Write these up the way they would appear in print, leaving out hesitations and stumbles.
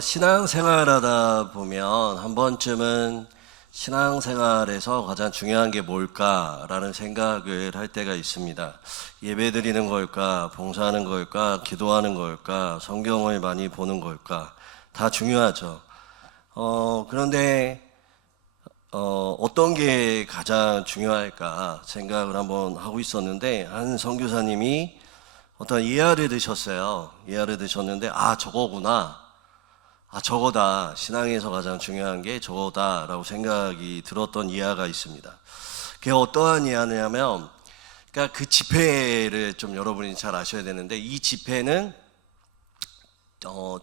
신앙생활하다 보면 한 번쯤은 신앙생활에서 가장 중요한 게 뭘까라는 생각을 할 때가 있습니다. 예배드리는 걸까, 봉사하는 걸까, 기도하는 걸까, 성경을 많이 보는 걸까, 다 중요하죠. 그런데 어떤 게 가장 중요할까 생각을 한번 하고 있었는데, 한 선교사님이 어떤 예화를 드셨어요. 예화를 드셨는데, 저거구나. 저거다. 신앙에서 가장 중요한 게 저거다라고 생각이 들었던 이야가 있습니다. 그게 어떠한 이야냐면, 그러니까 그 집회를 좀 여러분이 잘 아셔야 되는데, 이 집회는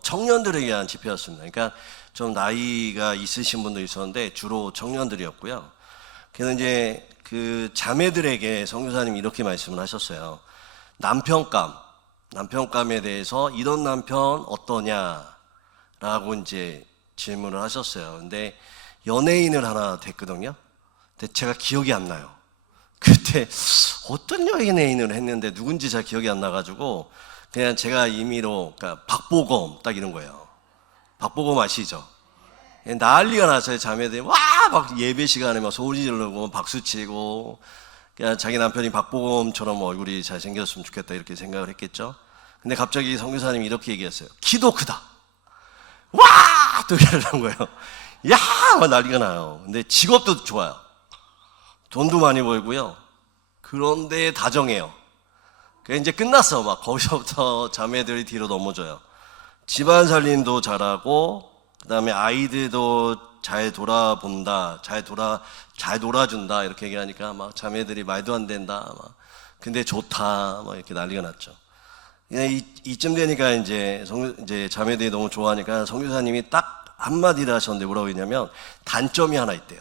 청년들에 의한 집회였습니다. 그러니까 좀 나이가 있으신 분도 있었는데 주로 청년들이었고요. 그래서 이제 그 자매들에게 선교사님이 이렇게 말씀을 하셨어요. 남편감에 대해서 이런 남편 어떠냐? 라고 이제 질문을 하셨어요. 근데 연예인을 하나 댔거든요. 근데 제가 기억이 안 나요. 그때 어떤 연예인을 했는데 누군지 잘 기억이 안 나가지고 그냥 제가 임의로, 그러니까 박보검 딱 이런 거예요. 박보검 아시죠? 난리가 났어요. 자매들이 막 예배 시간에 막 소리 지르고 박수 치고, 그냥 자기 남편이 박보검처럼 얼굴이 잘생겼으면 좋겠다 이렇게 생각을 했겠죠. 근데 갑자기 선교사님이 이렇게 얘기했어요. 키도 크다. 와! 또 이러는 거예요. 야! 막 난리가 나요. 근데 직업도 좋아요. 돈도 많이 벌고요. 그런데 다정해요. 그래서 이제 끝났어. 막 거기서부터 자매들이 뒤로 넘어져요. 집안 살림도 잘하고, 그 다음에 아이들도 잘 돌아본다, 잘 놀아준다, 이렇게 얘기하니까 막 자매들이 말도 안 된다, 근데 좋다, 이렇게 난리가 났죠. 이쯤 되니까 이제 자매들이 너무 좋아하니까 선교사님이 딱 한마디를 하셨는데 뭐라고 했냐면, 단점이 하나 있대요.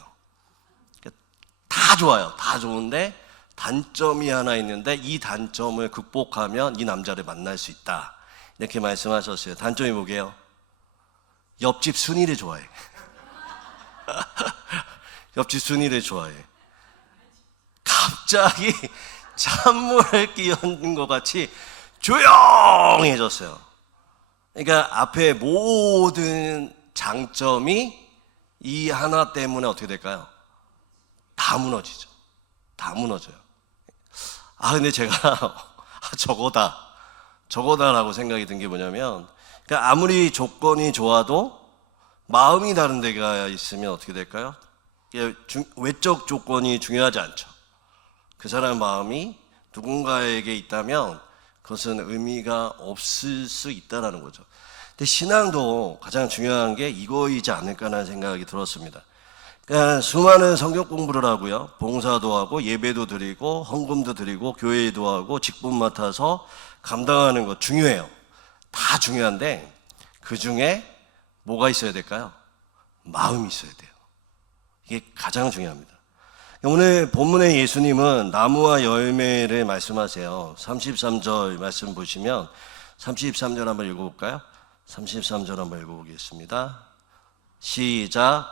다 좋아요. 다 좋은데 단점이 하나 있는데 이 단점을 극복하면 이 남자를 만날 수 있다. 이렇게 말씀하셨어요. 단점이 뭐게요? 옆집 순이를 좋아해. 옆집 순이를 좋아해. 갑자기 찬물을 끼얹는 것 같이 조용해졌어요. 그러니까 앞에 모든 장점이 이 하나 때문에 어떻게 될까요? 다 무너지죠. 다 무너져요. 근데 제가 저거다라고 생각이 든 게 뭐냐면, 그러니까 아무리 조건이 좋아도 마음이 다른 데가 있으면 어떻게 될까요? 외적 조건이 중요하지 않죠. 그 사람의 마음이 누군가에게 있다면 그것은 의미가 없을 수 있다는 거죠. 근데 신앙도 가장 중요한 게 이거이지 않을까라는 생각이 들었습니다. 그러니까 수많은 성경 공부를 하고요, 봉사도 하고 예배도 드리고 헌금도 드리고 교회도 하고 직분 맡아서 감당하는 거 중요해요. 다 중요한데 그 중에 뭐가 있어야 될까요? 마음이 있어야 돼요. 이게 가장 중요합니다. 오늘 본문의 예수님은 나무와 열매를 말씀하세요. 33절 말씀 보시면 33절 한번 읽어볼까요? 33절 한번 읽어보겠습니다. 시작.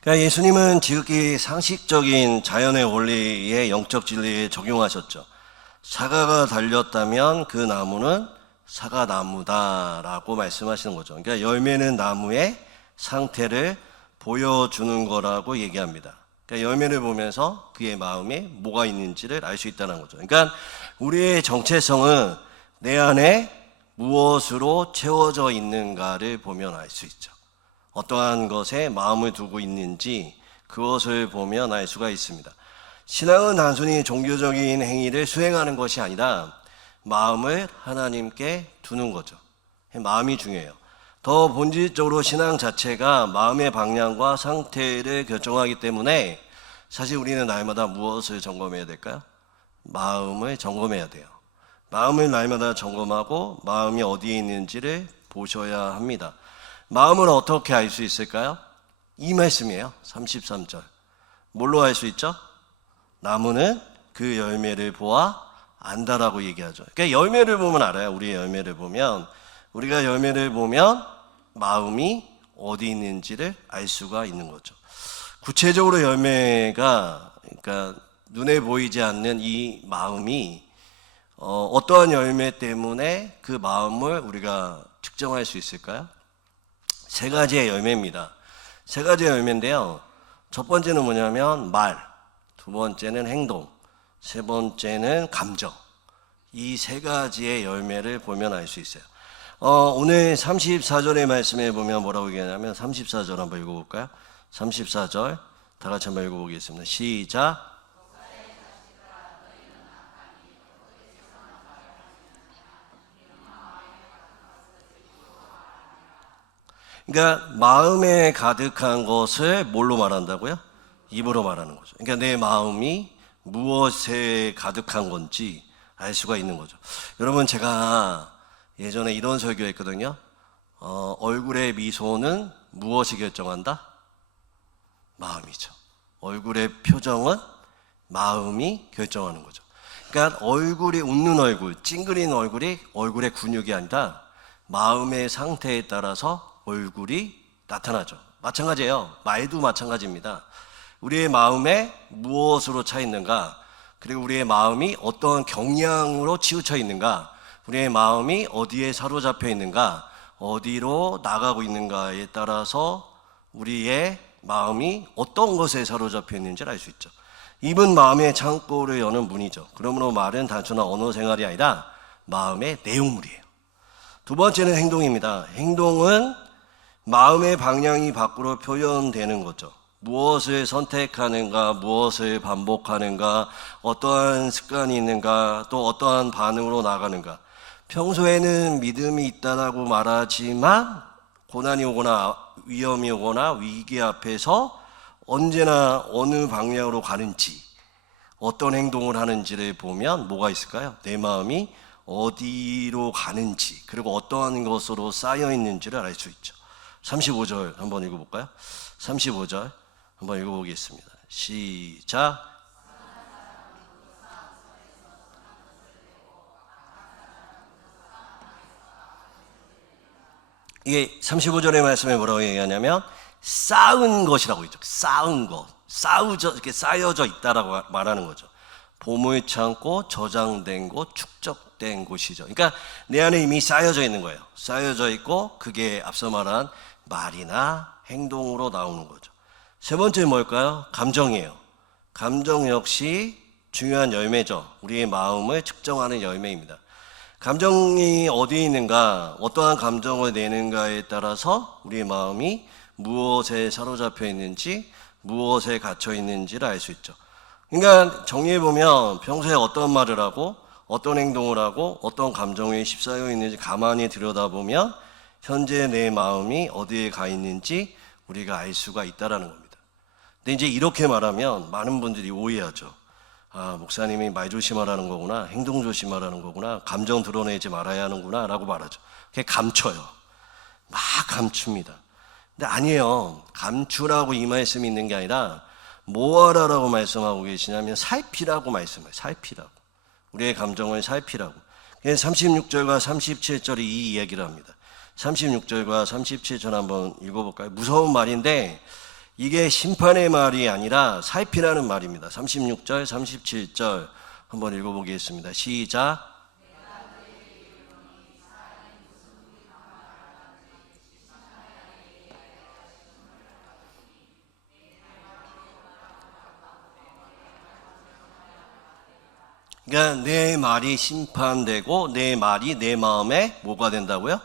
그러니까 예수님은 지극히 상식적인 자연의 원리에 영적 진리에 적용하셨죠. 사과가 달렸다면 그 나무는 사과나무다라고 말씀하시는 거죠. 그러니까 열매는 나무의 상태를 보여주는 거라고 얘기합니다. 그러니까 열매를 보면서 그의 마음에 뭐가 있는지를 알 수 있다는 거죠. 그러니까 우리의 정체성은 내 안에 무엇으로 채워져 있는가를 보면 알 수 있죠. 어떠한 것에 마음을 두고 있는지 그것을 보면 알 수가 있습니다. 신앙은 단순히 종교적인 행위를 수행하는 것이 아니라 마음을 하나님께 두는 거죠. 마음이 중요해요. 더 본질적으로 신앙 자체가 마음의 방향과 상태를 결정하기 때문에 사실 우리는 날마다 무엇을 점검해야 될까요? 마음을 점검해야 돼요. 마음을 날마다 점검하고 마음이 어디에 있는지를 보셔야 합니다. 마음을 어떻게 알 수 있을까요? 이 말씀이에요. 33절. 뭘로 알 수 있죠? 나무는 그 열매를 보아 안다라고 얘기하죠. 그러니까 열매를 보면 알아요. 우리의 열매를 보면, 우리가 열매를 보면 마음이 어디 있는지를 알 수가 있는 거죠. 구체적으로 열매가 그러니까 눈에 보이지 않는 이 마음이 어떠한 열매 때문에 그 마음을 우리가 측정할 수 있을까요? 세 가지의 열매입니다. 세 가지의 열매인데요. 첫 번째는 뭐냐면 말, 두 번째는 행동, 세 번째는 감정. 이 세 가지의 열매를 보면 알 수 있어요. 오늘 34절의 말씀에 보면 뭐라고 얘기하냐면 34절 한번 읽어볼까요? 34절 다 같이 한번 읽어보겠습니다. 시작. 그러니까 마음에 가득한 것을 뭘로 말한다고요? 입으로 말하는 거죠. 그러니까 내 마음이 무엇에 가득한 건지 알 수가 있는 거죠. 여러분, 제가 예전에 이런 설교했거든요. 얼굴의 미소는 무엇이 결정한다? 마음이죠. 얼굴의 표정은 마음이 결정하는 거죠. 그러니까 얼굴이 웃는 얼굴, 찡그린 얼굴이 얼굴의 근육이 아니라 마음의 상태에 따라서 얼굴이 나타나죠. 마찬가지예요. 말도 마찬가지입니다. 우리의 마음에 무엇으로 차 있는가, 그리고 우리의 마음이 어떤 경향으로 치우쳐 있는가, 우리의 마음이 어디에 사로잡혀 있는가, 어디로 나가고 있는가에 따라서 우리의 마음이 어떤 것에 사로잡혀 있는지를 알 수 있죠. 입은 마음의 창고를 여는 문이죠. 그러므로 말은 단순한 언어 생활이 아니라 마음의 내용물이에요. 두 번째는 행동입니다. 행동은 마음의 방향이 밖으로 표현되는 거죠. 무엇을 선택하는가, 무엇을 반복하는가, 어떠한 습관이 있는가, 또 어떠한 반응으로 나가는가. 평소에는 믿음이 있다라고 말하지만 고난이 오거나 위험이 오거나 위기 앞에서 언제나 어느 방향으로 가는지, 어떤 행동을 하는지를 보면 뭐가 있을까요? 내 마음이 어디로 가는지, 그리고 어떠한 것으로 쌓여 있는지를 알 수 있죠. 35절 한번 읽어볼까요? 35절 한번 읽어보겠습니다. 시작. 이게 35절의 말씀에 뭐라고 얘기하냐면 쌓은 것이라고 있죠. 쌓은 것, 이렇게 쌓여져 있다라고 말하는 거죠. 보물 창고, 저장된 곳, 축적된 곳이죠. 그러니까 내 안에 이미 쌓여져 있는 거예요. 쌓여져 있고 그게 앞서 말한 말이나 행동으로 나오는 거죠. 세 번째 뭘까요? 감정이에요. 감정 역시 중요한 열매죠. 우리의 마음을 측정하는 열매입니다. 감정이 어디에 있는가, 어떠한 감정을 내는가에 따라서 우리의 마음이 무엇에 사로잡혀 있는지, 무엇에 갇혀 있는지를 알 수 있죠. 그러니까 정리해보면 평소에 어떤 말을 하고 어떤 행동을 하고 어떤 감정에 휩싸여 있는지 가만히 들여다보면 현재 내 마음이 어디에 가 있는지 우리가 알 수가 있다는 겁니다. 근데 이제 이렇게 말하면 많은 분들이 오해하죠. 아, 목사님이 말 조심하라는 거구나, 행동 조심하라는 거구나, 감정 드러내지 말아야 하는구나 라고 말하죠. 그게 감춰요. 막 감춥니다. 근데 아니에요. 감추라고 이 말씀이 있는 게 아니라 뭐하라라고 말씀하고 계시냐면 살피라고 말씀해요. 살피라고. 우리의 감정을 살피라고. 그래서 36절과 37절이 이 이야기를 합니다. 36절과 37절 한번 읽어볼까요? 무서운 말인데 이게 심판의 말이 아니라 살피라는 말입니다. 36절, 37절 한번 읽어보겠습니다. 시작. 그러니까 내 말이 심판되고 내 말이 내 마음에 뭐가 된다고요?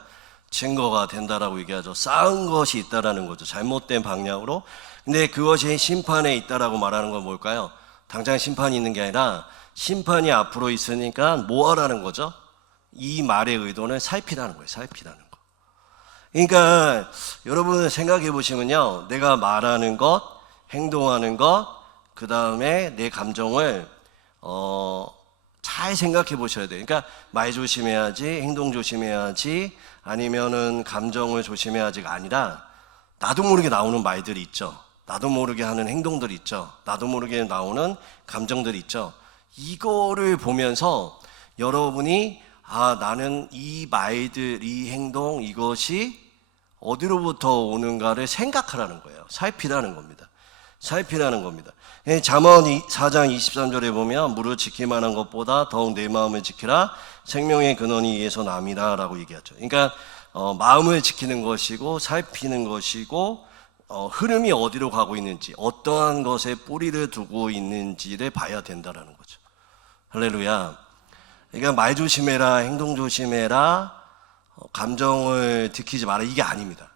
증거가 된다라고 얘기하죠. 쌓은 것이 있다라는 거죠. 잘못된 방향으로. 근데 그것이 심판에 있다라고 말하는 건 뭘까요? 당장 심판이 있는 게 아니라 심판이 앞으로 있으니까 뭐 하라는 거죠? 이 말의 의도는 살피라는 거예요. 살피라는 거. 그러니까 여러분 생각해 보시면요. 내가 말하는 것, 행동하는 것, 그 다음에 내 감정을 잘 생각해 보셔야 돼요. 그러니까 말 조심해야지, 행동 조심해야지, 아니면은 감정을 조심해야지가 아니라 나도 모르게 나오는 말들이 있죠. 나도 모르게 하는 행동들이 있죠. 나도 모르게 나오는 감정들이 있죠. 이거를 보면서 여러분이 나는 이 말들, 이 행동, 이것이 어디로부터 오는가를 생각하라는 거예요. 살피라는 겁니다. 살피라는 겁니다. 잠언 4장 23절에 보면 무릇 지킬만한 것보다 더욱 내 마음을 지키라 생명의 근원이 이에서 남이다 라고 얘기하죠. 그러니까 마음을 지키는 것이고 살피는 것이고 흐름이 어디로 가고 있는지 어떠한 것에 뿌리를 두고 있는지를 봐야 된다라는 거죠. 할렐루야. 그러니까 말 조심해라, 행동 조심해라, 감정을 들키지 마라, 이게 아닙니다.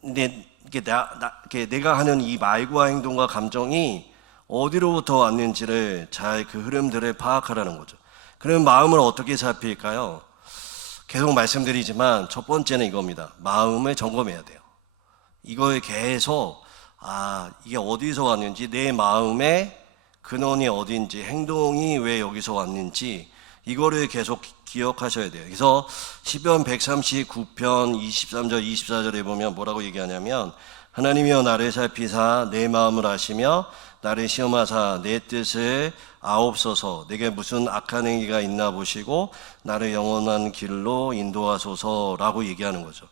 근데 이게 내가 하는 이 말과 행동과 감정이 어디로부터 왔는지를 잘 그 흐름들을 파악하라는 거죠. 그럼 마음을 어떻게 살필까요? 계속 말씀드리지만 첫 번째는 이겁니다. 마음을 점검해야 돼요. 이걸 계속 이게 어디서 왔는지, 내 마음의 근원이 어딘지, 행동이 왜 여기서 왔는지 이거를 계속 기억하셔야 돼요. 그래서 시편 139편 23절 24절에 보면 뭐라고 얘기하냐면 하나님이여 나를 살피사 내 마음을 아시며 나를 시험하사 내 뜻을 아옵소서. 내게 무슨 악한 행위가 있나 보시고 나를 영원한 길로 인도하소서라고 얘기하는 거죠.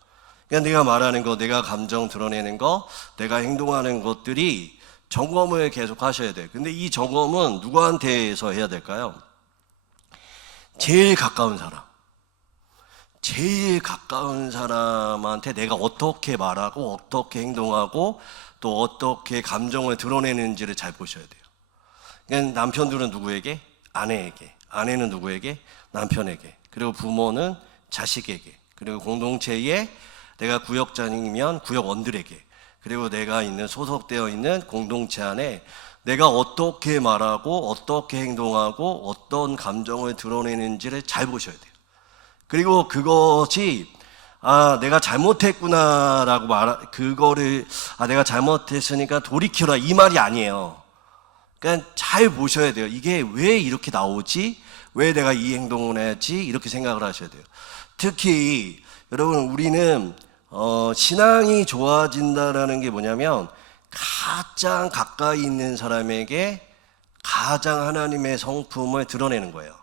그냥 내가 말하는 거, 내가 감정 드러내는 거, 내가 행동하는 것들이 점검을 계속 하셔야 돼요. 근데 이 점검은 누구한테서 해야 될까요? 제일 가까운 사람. 제일 가까운 사람한테 내가 어떻게 말하고 어떻게 행동하고 또 어떻게 감정을 드러내는지를 잘 보셔야 돼요. 그러니까 남편들은 누구에게? 아내에게. 아내는 누구에게? 남편에게. 그리고 부모는 자식에게. 그리고 공동체에 내가 구역장이면 구역원들에게. 그리고 내가 있는 소속되어 있는 공동체 안에 내가 어떻게 말하고 어떻게 행동하고 어떤 감정을 드러내는지를 잘 보셔야 돼요. 그리고 그것이 내가 잘못했구나라고 그거를 내가 잘못했으니까 돌이켜라 이 말이 아니에요. 그러니까 잘 보셔야 돼요. 이게 왜 이렇게 나오지? 왜 내가 이 행동을 해야지? 이렇게 생각을 하셔야 돼요. 특히 여러분, 우리는 신앙이 좋아진다라는 게 뭐냐면 가장 가까이 있는 사람에게 가장 하나님의 성품을 드러내는 거예요.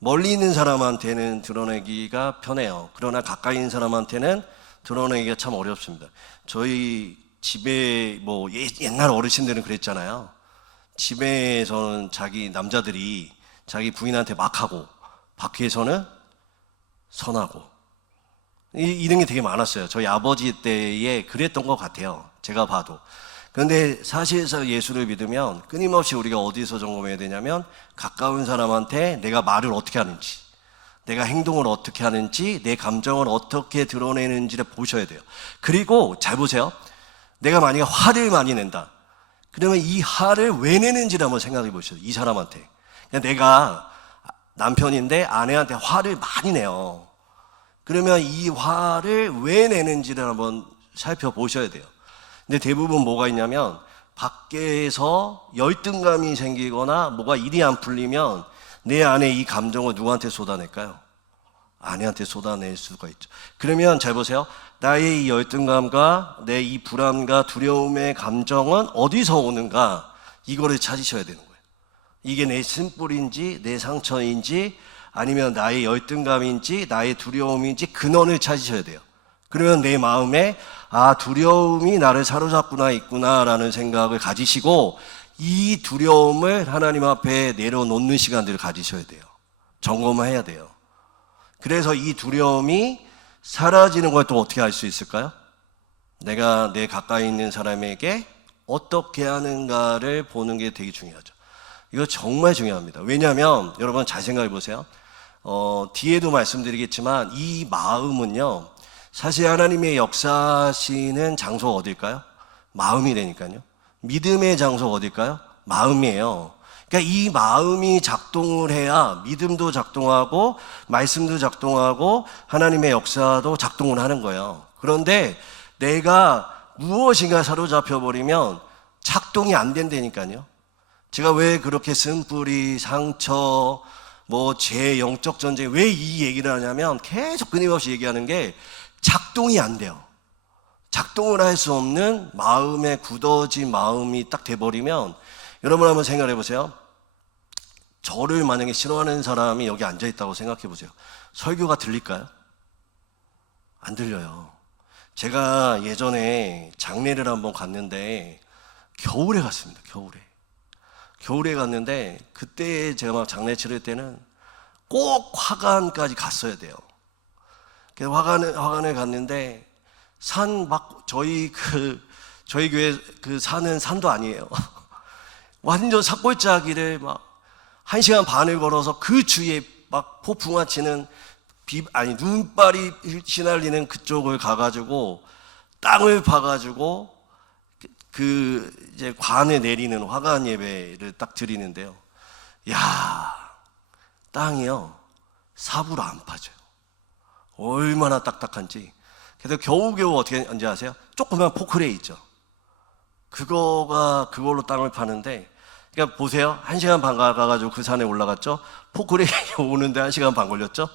멀리 있는 사람한테는 드러내기가 편해요. 그러나 가까이 있는 사람한테는 드러내기가 참 어렵습니다. 저희 집에 옛날 어르신들은 그랬잖아요. 집에서는 자기 남자들이 자기 부인한테 막하고 밖에서는 선하고 이런 게 되게 많았어요. 저희 아버지 때에 그랬던 것 같아요. 제가 봐도. 그런데 사실상 예수를 믿으면 끊임없이 우리가 어디서 점검해야 되냐면 가까운 사람한테 내가 말을 어떻게 하는지, 내가 행동을 어떻게 하는지, 내 감정을 어떻게 드러내는지를 보셔야 돼요. 그리고 잘 보세요. 내가 만약에 화를 많이 낸다. 그러면 이 화를 왜 내는지를 한번 생각해 보셔요. 이 사람한테. 내가 남편인데 아내한테 화를 많이 내요. 그러면 이 화를 왜 내는지를 한번 살펴보셔야 돼요. 근데 대부분 뭐가 있냐면 밖에서 열등감이 생기거나 뭐가 일이 안 풀리면 내 안에 이 감정을 누구한테 쏟아낼까요? 아내한테 쏟아낼 수가 있죠. 그러면 잘 보세요. 나의 이 열등감과 내 이 불안과 두려움의 감정은 어디서 오는가? 이거를 찾으셔야 되는 거예요. 이게 내 쓴뿌리인지 내 상처인지 아니면 나의 열등감인지 나의 두려움인지 근원을 찾으셔야 돼요. 그러면 내 마음에 두려움이 나를 사로잡구나 있구나라는 생각을 가지시고 이 두려움을 하나님 앞에 내려놓는 시간들을 가지셔야 돼요. 점검을 해야 돼요. 그래서 이 두려움이 사라지는 걸 또 어떻게 알 수 있을까요? 내가 내 가까이 있는 사람에게 어떻게 하는가를 보는 게 되게 중요하죠. 이거 정말 중요합니다. 왜냐하면 여러분 잘 생각해 보세요. 뒤에도 말씀드리겠지만 이 마음은요, 사실 하나님의 역사하시는 장소가 어딜까요? 마음이라니까요. 믿음의 장소가 어딜까요? 마음이에요. 그러니까 이 마음이 작동을 해야 믿음도 작동하고 말씀도 작동하고 하나님의 역사도 작동을 하는 거예요. 그런데 내가 무엇인가 사로잡혀 버리면 작동이 안 된다니까요. 제가 왜 그렇게 쓴뿌리, 상처, 제 영적 전쟁, 왜 이 얘기를 하냐면 계속 끊임없이 얘기하는 게 작동이 안 돼요. 작동을 할 수 없는 마음에 굳어진 마음이 딱 돼버리면 여러분 한번 생각해 보세요. 저를 만약에 싫어하는 사람이 여기 앉아있다고 생각해 보세요. 설교가 들릴까요? 안 들려요. 제가 예전에 장례를 한번 갔는데 겨울에 갔습니다. 겨울에 갔는데 그때 제가 막 장례 치를 때는 꼭 화관까지 갔어야 돼요. 그래서 화관에 갔는데 저희 교회 그 산은 산도 아니에요. 완전 산골짜기를 막 1시간 반을 걸어서 그 주위에 막 폭풍아 치는 눈발이 휘날리는 그쪽을 가가지고 땅을 파가지고 이제 관에 내리는 화관 예배를 딱 드리는데요. 야, 땅이요. 삽으로 안 파져요. 얼마나 딱딱한지. 그래서 겨우겨우 어떻게 하는지 아세요? 조그만 포크레인 있죠. 그걸로 땅을 파는데, 그러니까 보세요. 1시간 반 가가지고 그 산에 올라갔죠? 포크레인이 오는데 1시간 반 걸렸죠?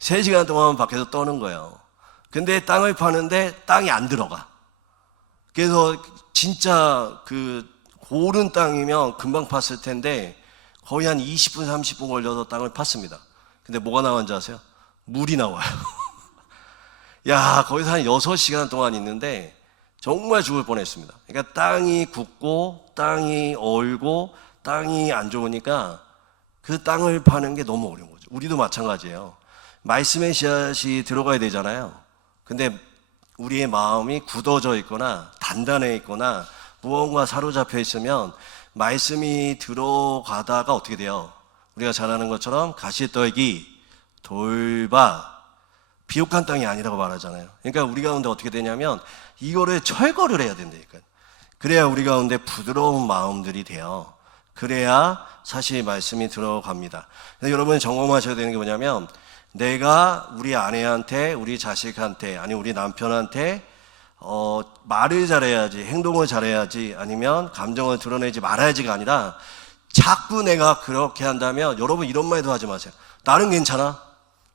3시간 동안 밖에서 떠는 거예요. 근데 땅을 파는데 땅이 안 들어가. 그래서 진짜 고른 땅이면 금방 팠을 텐데 거의 한 20분, 30분 걸려서 땅을 팠습니다. 근데 뭐가 나왔는지 아세요? 물이 나와요. 야, 거기서 한 6시간 동안 있는데 정말 죽을 뻔했습니다. 그러니까 땅이 굳고 땅이 얼고 땅이 안 좋으니까 그 땅을 파는 게 너무 어려운 거죠. 우리도 마찬가지예요. 말씀의 씨앗이 들어가야 되잖아요. 근데 우리의 마음이 굳어져 있거나 단단해 있거나 무언가 사로잡혀 있으면 말씀이 들어가다가 어떻게 돼요? 우리가 잘 아는 것처럼 가시떨기, 돌바, 비옥한 땅이 아니라고 말하잖아요. 그러니까 우리 가운데 어떻게 되냐면 이거를 철거를 해야 된다니까요. 그래야 우리 가운데 부드러운 마음들이 돼요. 그래야 사실 말씀이 들어갑니다. 여러분이 점검하셔야 되는 게 뭐냐면 내가 우리 아내한테, 우리 자식한테, 아니 우리 남편한테 말을 잘해야지, 행동을 잘해야지, 아니면 감정을 드러내지 말아야지가 아니라 자꾸 내가 그렇게 한다면, 여러분 이런 말도 하지 마세요. 나는 괜찮아.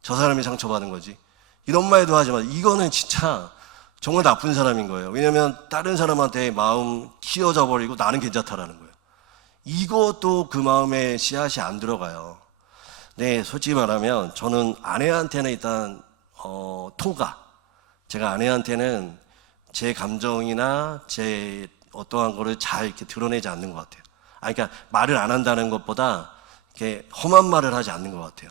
저 사람이 상처받은 거지. 이런 말도 하지 마세요. 이거는 진짜 정말 나쁜 사람인 거예요. 왜냐하면 다른 사람한테 마음 키워져 버리고 나는 괜찮다라는 거예요. 이것도 그 마음에 씨앗이 안 들어가요. 네, 솔직히 말하면 저는 아내한테는 일단 통과. 제가 아내한테는 제 감정이나 제 어떠한 거를 잘 이렇게 드러내지 않는 것 같아요. 그러니까 말을 안 한다는 것보다 이렇게 험한 말을 하지 않는 것 같아요.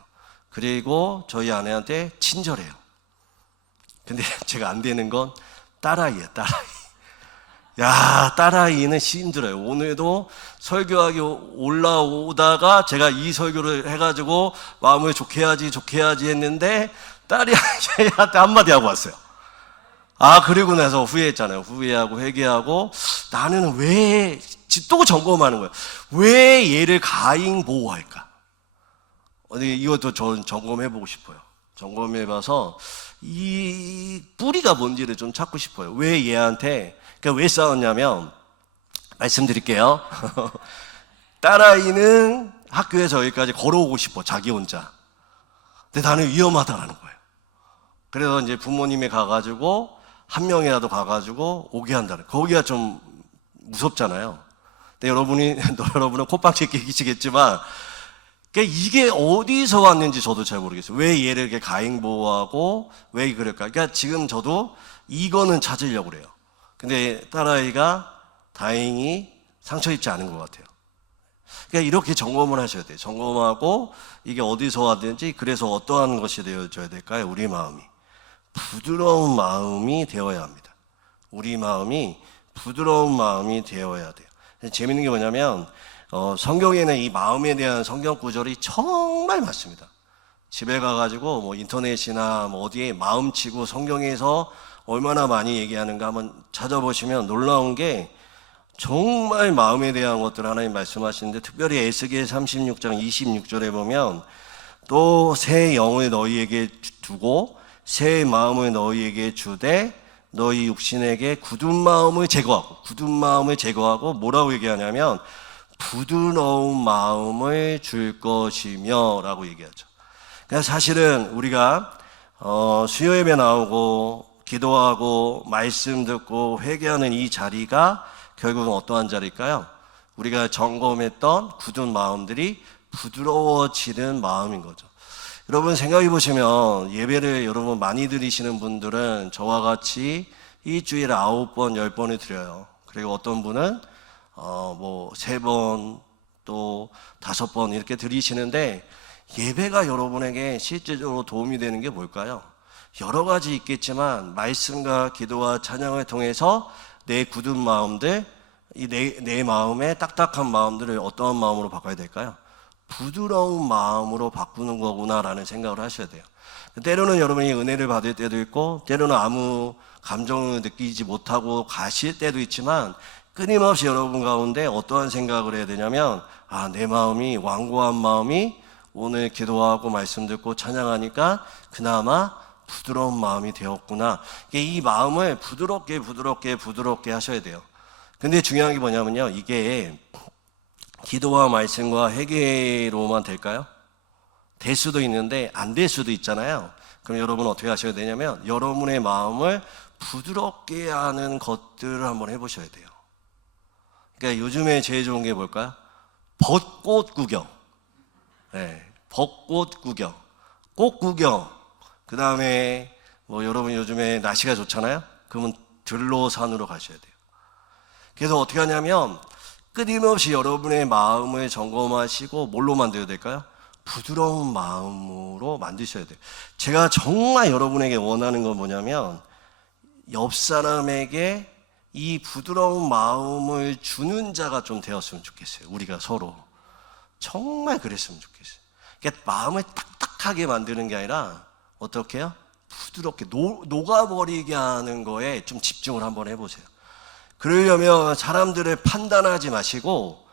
그리고 저희 아내한테 친절해요. 근데 제가 안 되는 건 딸아이예요, 딸아이. 야, 딸아이는 힘들어요. 오늘도 설교하기 올라오다가 제가 이 설교를 해가지고 마음을 좋게 해야지 했는데 딸이 저한테 한마디 하고 왔어요. 그리고 나서 후회했잖아요. 후회하고 회개하고 나는 왜, 또 점검하는 거예요. 왜 얘를 가잉 보호할까? 이것도 저는 점검해보고 싶어요. 점검해봐서 이 뿌리가 뭔지를 좀 찾고 싶어요. 왜 얘한테, 그러니까 왜 싸웠냐면, 말씀드릴게요. 딸아이는 학교에서 여기까지 걸어오고 싶어, 자기 혼자. 근데 나는 위험하다라는 거예요. 그래서 이제 부모님이 가가지고, 한 명이라도 가가지고 오게 한다는, 거기가 좀 무섭잖아요. 근데 여러분은 콧방귀 끼시겠지만, 그러니까 이게 어디서 왔는지 저도 잘 모르겠어요. 왜 얘를 이렇게 가잉보호하고 왜 그럴까? 그러니까 지금 저도 이거는 찾으려고 그래요. 근데 딸아이가 다행히 상처 입지 않은 것 같아요. 그러니까 이렇게 점검을 하셔야 돼요. 점검하고 이게 어디서 왔는지, 그래서 어떠한 것이 되어줘야 될까요? 우리 마음이 부드러운 마음이 되어야 합니다. 우리 마음이 부드러운 마음이 되어야 돼요. 재밌는 게 뭐냐면 성경에는 이 마음에 대한 성경 구절이 정말 많습니다. 집에 가가지고 뭐 인터넷이나 뭐 어디에 마음치고 성경에서 얼마나 많이 얘기하는가 한번 찾아보시면 놀라운 게 정말 마음에 대한 것들 하나님 말씀하시는데, 특별히 에스겔 36장 26절에 보면 또 새 영을 너희에게 두고 새 마음을 너희에게 주되 너희 육신에게 굳은 마음을 제거하고 뭐라고 얘기하냐면 부드러운 마음을 줄 것이며 라고 얘기하죠. 그래서 사실은 우리가 수요 예배 나오고 기도하고 말씀 듣고 회개하는 이 자리가 결국은 어떠한 자리일까요? 우리가 점검했던 굳은 마음들이 부드러워지는 마음인 거죠. 여러분 생각해 보시면 예배를 여러분 많이 드리시는 분들은 저와 같이 일주일에 9번, 10번을 드려요. 그리고 어떤 분은 뭐 3번 또 5번 이렇게 드리시는데 예배가 여러분에게 실제적으로 도움이 되는 게 뭘까요? 여러 가지 있겠지만 말씀과 기도와 찬양을 통해서 내 굳은 마음들, 내 마음의 딱딱한 마음들을 어떠한 마음으로 바꿔야 될까요? 부드러운 마음으로 바꾸는 거구나라는 생각을 하셔야 돼요. 때로는 여러분이 은혜를 받을 때도 있고 때로는 아무 감정을 느끼지 못하고 가실 때도 있지만 끊임없이 여러분 가운데 어떠한 생각을 해야 되냐면 내 마음이 완고한 마음이 오늘 기도하고 말씀 듣고 찬양하니까 그나마 부드러운 마음이 되었구나. 이 마음을 부드럽게 하셔야 돼요. 근데 중요한 게 뭐냐면요, 이게 기도와 말씀과 회개로만 될까요? 될 수도 있는데 안 될 수도 있잖아요. 그럼 여러분 어떻게 하셔야 되냐면 여러분의 마음을 부드럽게 하는 것들을 한번 해보셔야 돼요. 그러니까 요즘에 제일 좋은 게 뭘까요? 벚꽃 구경. 네, 벚꽃 구경, 꽃 구경. 그 다음에 뭐 여러분 요즘에 날씨가 좋잖아요. 그러면 들로산으로 가셔야 돼요. 그래서 어떻게 하냐면 끊임없이 여러분의 마음을 점검하시고 뭘로 만들어야 될까요? 부드러운 마음으로 만드셔야 돼요. 제가 정말 여러분에게 원하는 건 뭐냐면 옆 사람에게 이 부드러운 마음을 주는 자가 좀 되었으면 좋겠어요. 우리가 서로 정말 그랬으면 좋겠어요. 그러니까 마음을 딱딱하게 만드는 게 아니라 어떻게 해요? 부드럽게 녹아버리게 하는 거에 좀 집중을 한번 해보세요. 그러려면 사람들을 판단하지 마시고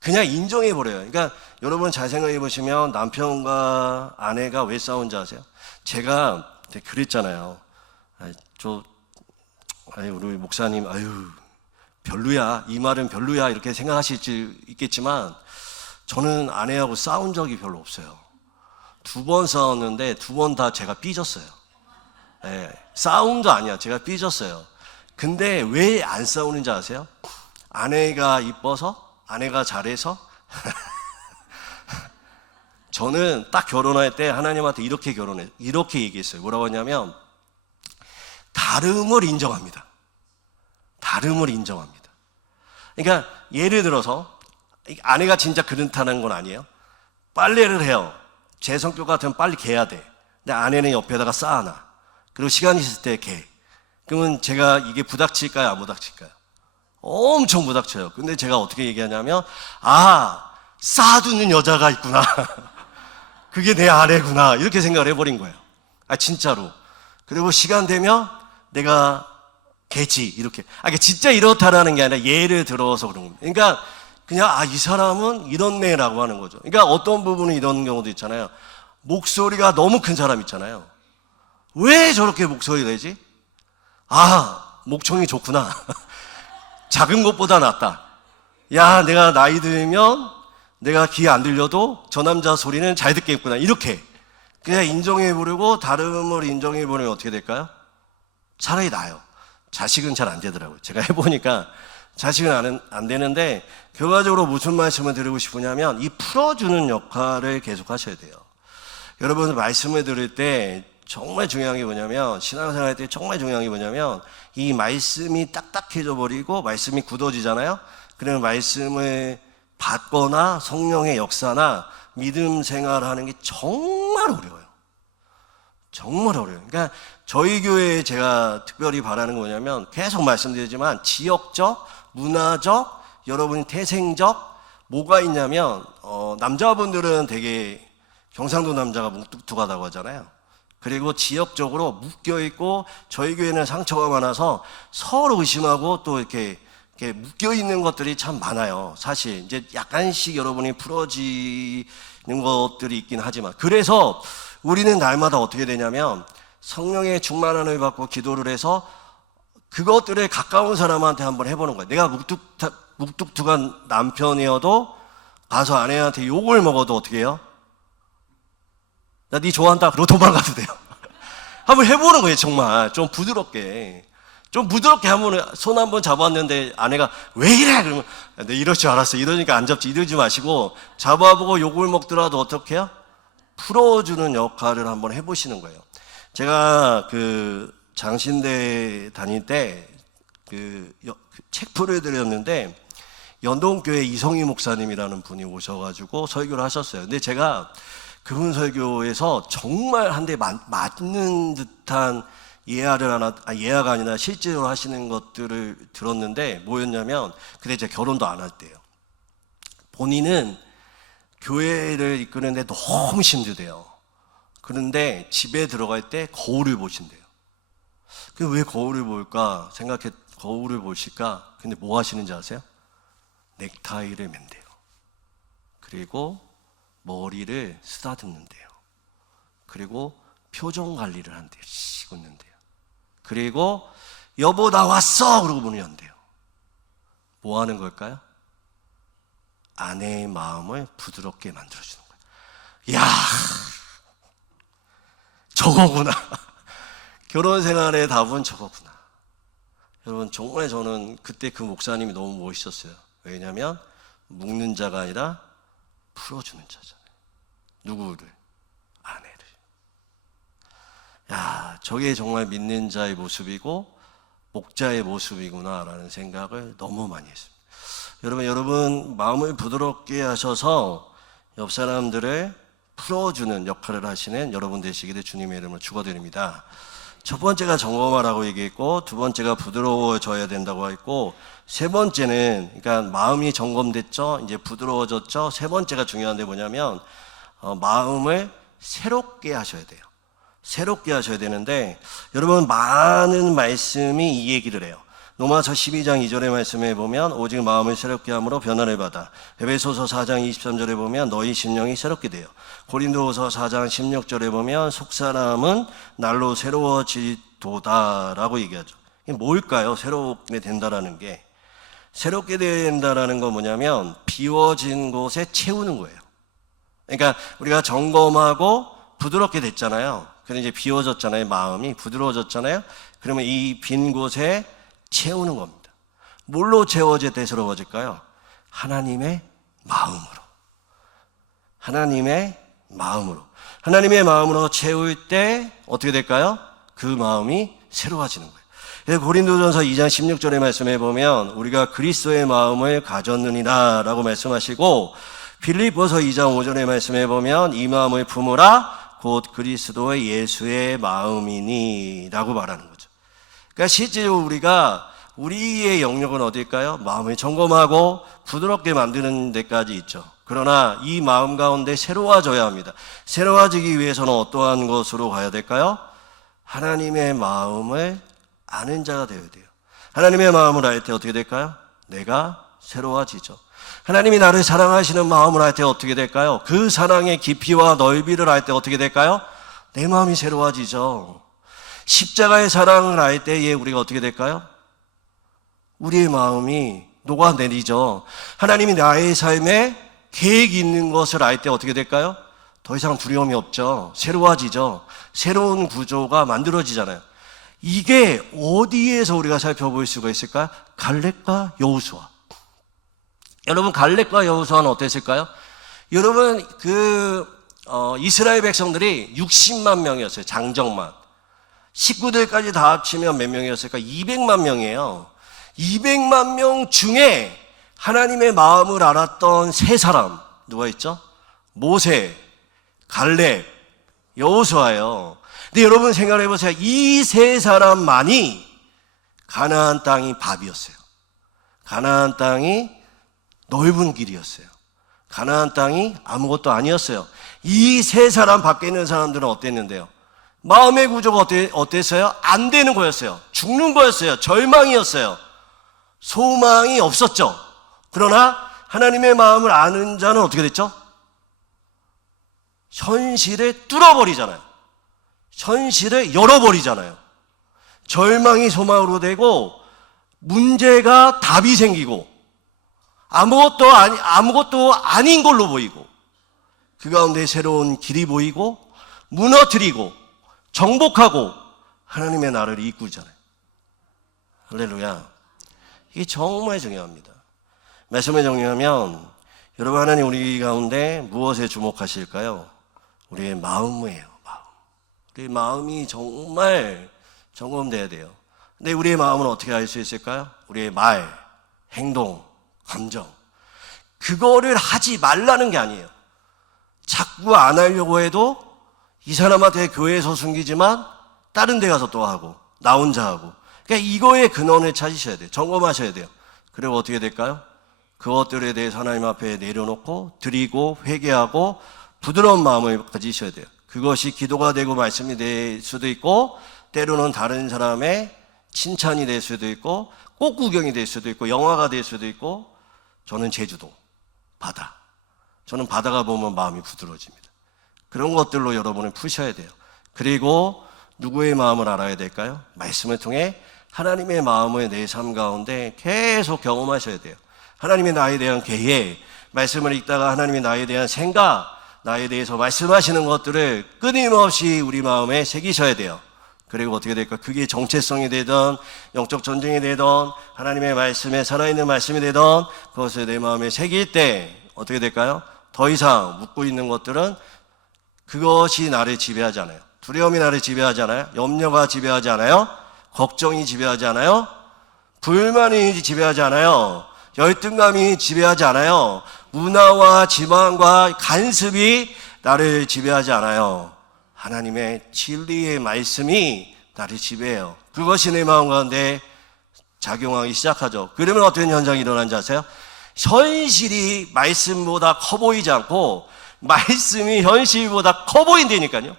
그냥 인정해버려요. 그러니까 여러분 잘 생각해 보시면 남편과 아내가 왜 싸운지 아세요? 제가 그랬잖아요. 우리 목사님, 별로야. 이 말은 별로야. 이렇게 생각하실 수 있겠지만 저는 아내하고 싸운 적이 별로 없어요. 2번 싸웠는데 2번 다 제가 삐졌어요. 네, 싸움도 아니야. 제가 삐졌어요. 근데 왜 안 싸우는지 아세요? 아내가 이뻐서? 아내가 잘해서? 저는 딱 결혼할 때 하나님한테 이렇게 얘기했어요. 뭐라고 하냐면 다름을 인정합니다. 다름을 인정합니다. 그러니까 예를 들어서 아내가 진짜 그렇다는 건 아니에요. 빨래를 해요. 제 성격 같으면 빨리 개야 돼. 근데 아내는 옆에다가 쌓아놔. 그리고 시간 있을 때 개. 그러면 제가 이게 부닥칠까요? 안 부닥칠까요? 엄청 부닥쳐요. 근데 제가 어떻게 얘기하냐면 쌓아두는 여자가 있구나. 그게 내 아내구나. 이렇게 생각을 해버린 거예요. 진짜로. 그리고 시간 되면 내가 개지. 이렇게. 진짜 이렇다라는 게 아니라 예를 들어서 그런 겁니다. 그러니까 그냥 이 사람은 이렇네라고 하는 거죠. 그러니까 어떤 부분은 이런 경우도 있잖아요. 목소리가 너무 큰 사람 있잖아요. 왜 저렇게 목소리 내지? 목청이 좋구나. 작은 것보다 낫다. 내가 나이 들면 내가 귀에 안 들려도 저 남자 소리는 잘 듣겠구나. 이렇게 그냥 인정해버리고 다름을 인정해버리면 어떻게 될까요? 차라리 나아요. 자식은 잘 안 되더라고요. 제가 해보니까 자식은 안 되는데 결과적으로 무슨 말씀을 드리고 싶으냐면 이 풀어주는 역할을 계속 하셔야 돼요. 여러분 말씀을 들을 때 정말 중요한 게 뭐냐면 신앙생활 할 때 정말 중요한 게 뭐냐면 이 말씀이 딱딱해져 버리고 말씀이 굳어지잖아요. 그러면 말씀을 받거나 성령의 역사나 믿음 생활하는 게 정말 어려워요. 정말 어려워요. 그러니까 저희 교회에 제가 특별히 바라는 거 뭐냐면 계속 말씀드리지만 지역적, 문화적, 여러분이 태생적 뭐가 있냐면 남자분들은 되게 경상도 남자가 뭉뚝뚝하다고 하잖아요. 그리고 지역적으로 묶여있고 저희 교회는 상처가 많아서 서로 의심하고 또 이렇게 묶여있는 것들이 참 많아요. 사실 이제 약간씩 여러분이 풀어지는 것들이 있긴 하지만 그래서 우리는 날마다 어떻게 되냐면 성령의 충만함을 받고 기도를 해서 그것들을 가까운 사람한테 한번 해보는 거예요. 내가 묵뚝뚝한 남편이어도 가서 아내한테 욕을 먹어도 어떻게 해요? 나 네 좋아한다. 그러고 도망가도 돼요. 한번 해보는 거예요. 정말 좀 부드럽게 한번 손 한번 잡았는데 아내가 왜 이래? 그러면 내 이럴 줄 알았어. 이러니까 안 잡지. 이러지 마시고 잡아보고 욕을 먹더라도 어떻게 해요? 풀어주는 역할을 한번 해보시는 거예요. 제가 장신대 다닐 때 책표를 드렸는데 연동교회 이성희 목사님이라는 분이 오셔가지고 설교를 하셨어요. 근데 제가 그분 설교에서 정말 한 대 맞는 듯한 예화가 아니라 실제로 하시는 것들을 들었는데 뭐였냐면, 그때 제가 결혼도 안 할 때예요. 본인은 교회를 이끄는데 너무 힘들대요. 그런데 집에 들어갈 때 거울을 보신대요. 왜 거울을 볼까 거울을 보실까? 근데 뭐 하시는지 아세요? 넥타이를 맨대요. 그리고 머리를 쓰다듬는데요. 그리고 표정 관리를 한대요. 씩 웃는데요. 그리고 여보 나 왔어! 그러고 문을 연대요. 뭐 하는 걸까요? 아내의 마음을 부드럽게 만들어주는 거예요. 이야, 저거구나. 결혼 생활의 답은 저거구나. 여러분, 정말 저는 그때 그 목사님이 너무 멋있었어요. 왜냐하면 묶는 자가 아니라 풀어주는 자잖아요. 누구를? 아내를. 야, 저게 정말 믿는 자의 모습이고 목자의 모습이구나라는 생각을 너무 많이 했습니다. 여러분 마음을 부드럽게 하셔서 옆 사람들을 풀어주는 역할을 하시는 여러분 되시기를 주님의 이름으로 축원드립니다. 첫 번째가 점검하라고 얘기했고, 두 번째가 부드러워져야 된다고 했고, 세 번째는, 그러니까 마음이 점검됐죠, 이제 부드러워졌죠. 세 번째가 중요한데 뭐냐면 마음을 새롭게 하셔야 돼요. 새롭게 하셔야 되는데, 여러분 많은 말씀이 이 얘기를 해요. 로마서 12장 2절의 말씀에 보면 오직 마음을 새롭게 함으로 변화를 받아. 에베소서 4장 23절에 보면 너희 심령이 새롭게 돼요. 고린도후서 4장 16절에 보면 속사람은 날로 새로워지도다라고 얘기하죠. 이게 뭘까요? 새롭게 된다라는 게. 새롭게 된다라는 건 뭐냐면 비워진 곳에 채우는 거예요. 그러니까 우리가 점검하고 부드럽게 됐잖아요. 근데 이제 비워졌잖아요. 마음이 부드러워졌잖아요. 그러면 이 빈 곳에 채우는 겁니다. 뭘로 채워질 때 새로워질까요? 하나님의 마음으로. 하나님의 마음으로. 하나님의 마음으로 채울 때 어떻게 될까요? 그 마음이 새로워지는 거예요. 고린도전서 2장 16절의 말씀에 보면 우리가 그리스도의 마음을 가졌느니라 라고 말씀하시고, 빌립보서 2장 5절의 말씀에 보면 이 마음을 품으라 곧 그리스도의 예수의 마음이니 라고 말하는 거죠. 그러니까 실제로 우리의 영역은 어딜까요? 마음을 점검하고 부드럽게 만드는 데까지 있죠. 그러나 이 마음 가운데 새로워져야 합니다. 새로워지기 위해서는 어떠한 것으로 가야 될까요? 하나님의 마음을 아는 자가 되어야 돼요. 하나님의 마음을 알 때 어떻게 될까요? 내가 새로워지죠. 하나님이 나를 사랑하시는 마음을 알 때 어떻게 될까요? 그 사랑의 깊이와 넓이를 알 때 어떻게 될까요? 내 마음이 새로워지죠. 십자가의 사랑을 알 때에 우리가 어떻게 될까요? 우리의 마음이 녹아내리죠. 하나님이 나의 삶에 계획이 있는 것을 알 때 어떻게 될까요? 더 이상 두려움이 없죠. 새로워지죠. 새로운 구조가 만들어지잖아요. 이게 어디에서 우리가 살펴볼 수가 있을까요? 갈렙과 여호수아. 여러분, 갈렙과 여호수아는 어땠을까요? 여러분, 이스라엘 백성들이 60만 명이었어요. 장정만. 식구들까지 다 합치면 몇 명이었을까? 200만 명이에요. 200만 명 중에 하나님의 마음을 알았던 세 사람, 누가 있죠? 모세, 갈렙, 여호수아예요. 근데 여러분 생각해 보세요. 이 세 사람만이 가나안 땅이 밥이었어요. 가나안 땅이 넓은 길이었어요. 가나안 땅이 아무것도 아니었어요. 이 세 사람 밖에 있는 사람들은 어땠는데요? 마음의 구조가 어땠어요? 안 되는 거였어요. 죽는 거였어요. 절망이었어요. 소망이 없었죠. 그러나 하나님의 마음을 아는 자는 어떻게 됐죠? 현실을 뚫어버리잖아요. 현실을 열어버리잖아요. 절망이 소망으로 되고 문제가 답이 생기고 아무것도 아닌 걸로 보이고 그 가운데 새로운 길이 보이고 무너뜨리고 정복하고 하나님의 나라를 이끌잖아요. 할렐루야. 이게 정말 중요합니다. 말씀을 정리하면 여러분, 하나님 우리 가운데 무엇에 주목하실까요? 우리의 마음이에요. 마음. 우리의 마음이 정말 점검돼야 돼요. 근데 우리의 마음은 어떻게 알 수 있을까요? 우리의 말, 행동, 감정. 그거를 하지 말라는 게 아니에요. 자꾸 안 하려고 해도 이 사람한테 교회에서 숨기지만 다른 데 가서 또 하고 나 혼자 하고. 그러니까 이거의 근원을 찾으셔야 돼요. 점검하셔야 돼요. 그리고 어떻게 될까요? 그것들에 대해서 하나님 앞에 내려놓고 드리고 회개하고 부드러운 마음을 가지셔야 돼요. 그것이 기도가 되고 말씀이 될 수도 있고 때로는 다른 사람의 칭찬이 될 수도 있고 꽃구경이 될 수도 있고 영화가 될 수도 있고 저는 제주도, 바다. 저는 바다가 보면 마음이 부드러워집니다. 그런 것들로 여러분은 푸셔야 돼요. 그리고 누구의 마음을 알아야 될까요? 말씀을 통해 하나님의 마음을 내 삶 가운데 계속 경험하셔야 돼요. 하나님의 나에 대한 계획, 말씀을 읽다가 하나님의 나에 대한 생각, 나에 대해서 말씀하시는 것들을 끊임없이 우리 마음에 새기셔야 돼요. 그리고 어떻게 될까? 그게 정체성이 되던 영적 전쟁이 되던 하나님의 말씀에 살아있는 말씀이 되던 그것을 내 마음에 새길 때 어떻게 될까요? 더 이상 묻고 있는 것들은 그것이 나를 지배하지 않아요. 두려움이 나를 지배하지 않아요. 염려가 지배하지 않아요. 걱정이 지배하지 않아요. 불만이 지배하지 않아요. 열등감이 지배하지 않아요. 문화와 지망과 간섭이 나를 지배하지 않아요. 하나님의 진리의 말씀이 나를 지배해요. 그것이 내 마음 가운데 작용하기 시작하죠. 그러면 어떤 현상이 일어난지 아세요? 현실이 말씀보다 커 보이지 않고 말씀이 현실보다 커 보인다니까요.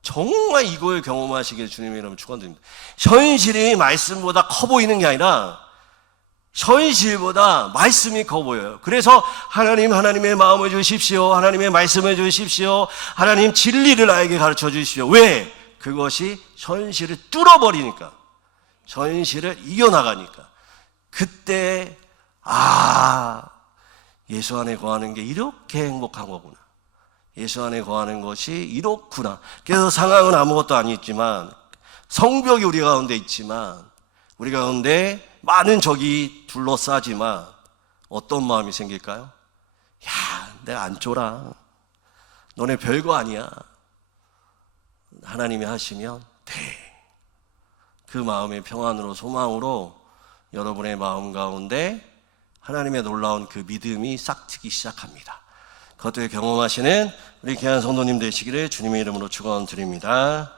정말 이걸 경험하시길 주님의 이름으로 축원드립니다. 현실이 말씀보다 커 보이는 게 아니라 현실보다 말씀이 커 보여요. 그래서 하나님의 마음을 주십시오. 하나님의 말씀을 주십시오. 하나님 진리를 나에게 가르쳐 주십시오. 왜? 그것이 현실을 뚫어버리니까. 현실을 이겨나가니까. 그때 예수 안에 거하는 게 이렇게 행복한 거구나. 예수 안에 거하는 것이 이렇구나. 그래서 상황은 아무것도 아니지만 성벽이 우리 가운데 있지만 우리 가운데 많은 적이 둘러싸지만 어떤 마음이 생길까요? 야, 내가 안 쫄아. 너네 별거 아니야. 하나님이 하시면 돼. 그 마음의 평안으로 소망으로 여러분의 마음 가운데 하나님의 놀라운 그 믿음이 싹트기 시작합니다. 그것을 경험하시는 우리 귀한 성도님 되시기를 주님의 이름으로 축원드립니다.